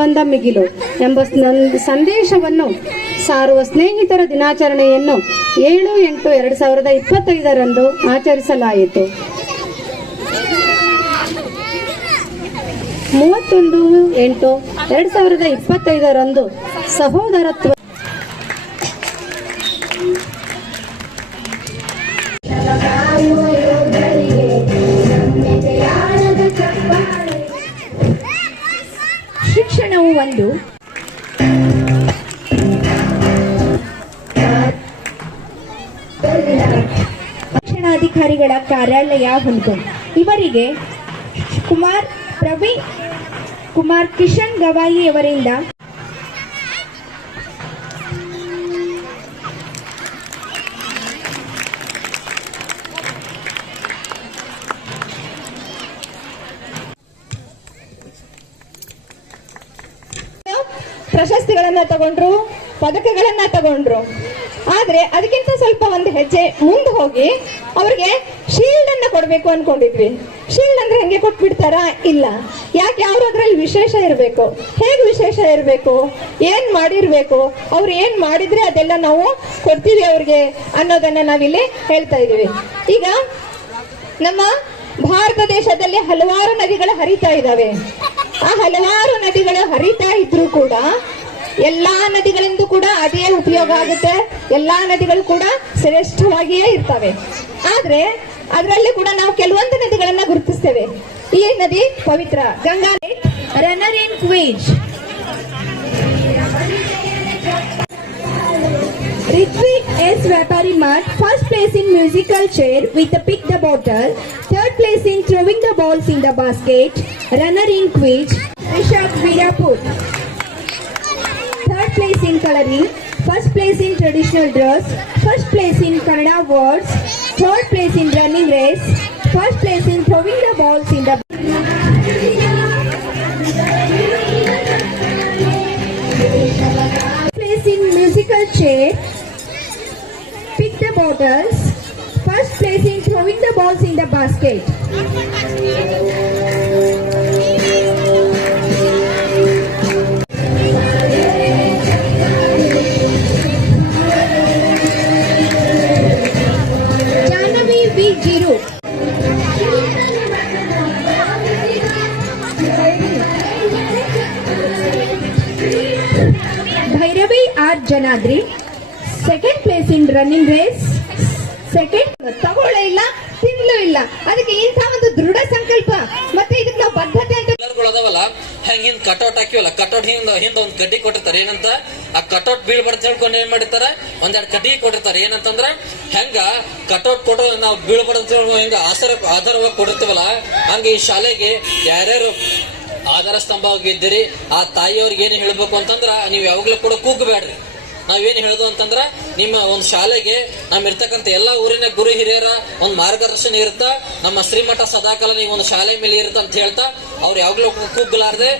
ಸಂಬಂಧ ಮಿಗಿಲು ಎಂಬ ಸಂದೇಶವನ್ನು ಸಾರುವ ಸ್ನೇಹಿತರ ದಿನಾಚರಣೆಯನ್ನು 7/8/2025 ಆಚರಿಸಲಾಯಿತು. 31/8/2025 ಸಹೋದರತ್ವ ಶಿಕ್ಷಣವು ಒಂದು ಶಿಕ್ಷಣಾಧಿಕಾರಿಗಳ ಕಾರ್ಯಾಲಯ ಹುಣಸೂರು. ಇವರಿಗೆ ಪ್ರವೀಣ್ ಕುಮಾರ್ ಕಿಶನ್ ಗವಾಯಿ ಅವರಿಂದ ಪ್ರಶಸ್ತಿಗಳನ್ನ ತಗೊಂಡ್ರು, ಪದಕಗಳನ್ನ ತಗೊಂಡ್ರು. ಆದ್ರೆ ಅದಕ್ಕಿಂತ ಸ್ವಲ್ಪ ಒಂದು ಹೆಜ್ಜೆ ಮುಂದೆ ಹೋಗಿ ಅವ್ರಿಗೆ ಶೀಲ್ಡ್ ಅನ್ನ ಕೊಡ್ಬೇಕು ಅನ್ಕೊಂಡಿದ್ವಿ. ಶೀಲ್ಡ್ ಅಂದ್ರೆ ಹಂಗೆ ಕೊಟ್ಬಿಡ್ತಾರಾ? ಇಲ್ಲ. ಯಾಕೆ? ಅವ್ರು ಅದ್ರಲ್ಲಿ ವಿಶೇಷ ಇರಬೇಕು. ಹೇಗೆ ವಿಶೇಷ ಇರಬೇಕು, ಏನ್ ಮಾಡಿರ್ಬೇಕು, ಅವ್ರು ಏನ್ ಮಾಡಿದ್ರೆ ಅದೆಲ್ಲ ನಾವು ಕೊಡ್ತೀವಿ ಅವ್ರಿಗೆ ಅನ್ನೋದನ್ನ ನಾವಿಲ್ಲಿ ಹೇಳ್ತಾ ಇದೀವಿ. ಈಗ ನಮ್ಮ ಭಾರತ ದೇಶದಲ್ಲಿ ಹಲವಾರು ನದಿಗಳು ಹರಿತಾ ಇದ್ದಾವೆ. ಆ ಹಲವಾರು ನದಿಗಳು ಹರಿತಾ ಇದ್ರು ಕೂಡ ಎಲ್ಲಾ ನದಿಗಳಿಂದ ಕೂಡ ಅದೇ ಉಪಯೋಗ ಆಗುತ್ತೆ. ಎಲ್ಲಾ ನದಿಗಳು ಕೂಡ ಶ್ರೇಷ್ಠವಾಗಿಯೇ ಇರ್ತವೆ. ಆದ್ರೆ ಅದರಲ್ಲಿ ಕೂಡ ನಾವು ಕೆಲವೊಂದು ನದಿಗಳನ್ನ ಗುರುತಿಸ್ತೇವೆ. ಈ ನದಿ ಪವಿತ್ರ Ganga. Runner in ಕ್ವೀಜ್ Ritwik S. Vyapari Math, first place in musical chair with the pick the bottle, third place in throwing the balls in the basket, runner in quiz, Rishabh Virapur. Third place in coloring, first place in traditional dress, first place in Kannada words, third place in running race, first place in throwing the balls in the place in musical chair, pick the bottles, first place in throwing the balls in the basket. Janavi V. Jiru. Bhairavi R. Janadri, second place in running race, second. ತಗೊಳ್ಳೇ ಇಲ್ಲ, ತಿನ್ಲೂ ಇಲ್ಲ. ಅದಕ್ಕೆ ಇಂಥ ಒಂದು ದೃಢ ಸಂಕಲ್ಪ ಮತ್ತೆ ಇದಕ್ಕೆ ನಾವು ಬದ್ಧತೆ ಅಂತ ಅದಾವಲ್ಲ, ಹೆಂಗ್ ಹಿಂದ್ ಕಟೌಟ್ ಹಾಕಿವಲ್ಲ, ಕಟೌಟ್ ಹಿಂದ ಒಂದ್ ಕಡ್ಡಿ ಕೊಟ್ಟಿರ್ತಾರೆ. ಏನಂತ ಆ ಕಟೌಟ್ ಬೀಳ್ಬಾರ್ದು ಹೇಳ್ಕೊಂಡು ಏನ್ ಮಾಡಿರ್ತಾರೆ, ಒಂದೆರಡು ಕಡ್ಡಿ ಕೊಟ್ಟಿರ್ತಾರೆ. ಏನಂತಂದ್ರ ಹೆಂಗ ಕಟೌಟ್ ಕೊಟ್ಟು ನಾವು ಬೀಳ್ಬಾರ್ದು ಹೆಂಗ ಆಧಾರವಾಗಿ ಕೊಟ್ಟಿರ್ತೀವಲ್ಲ, ಹಂಗ ಈ ಶಾಲೆಗೆ ಯಾರ್ಯಾರು ಆಧಾರ ಸ್ತಂಭವಾಗಿದ್ದೀರಿ ಆ ತಾಯಿಯವ್ರಿಗೆ ಏನ್ ಹೇಳ್ಬೇಕು ಅಂತಂದ್ರ, ನೀವ್ ಯಾವಾಗ್ಲೂ ಕೂಡ ಕೂಗಬೇಡ್ರಿ. ನಾವೇನ್ ಹೇಳುದು ಅಂತಂದ್ರ, ನಿಮ್ಮ ಒಂದ್ ಶಾಲೆಗೆ ನಮ್ ಇರ್ತಕ್ಕಂಥ ಎಲ್ಲಾ ಊರಿನ ಗುರು ಹಿರಿಯರ ಒಂದ್ ಮಾರ್ಗದರ್ಶನ ಇರುತ್ತ, ನಮ್ಮ ಶ್ರೀಮಠ ಸದಾಕಾಲ ನೀವು ಒಂದು ಶಾಲೆ ಮೇಲೆ ಇರುತ್ತ ಅಂತ ಹೇಳ್ತಾ ಅವ್ರು ಯಾವಾಗ್ಲೂ ಕೂಗ್ಲಾರ್ದೆ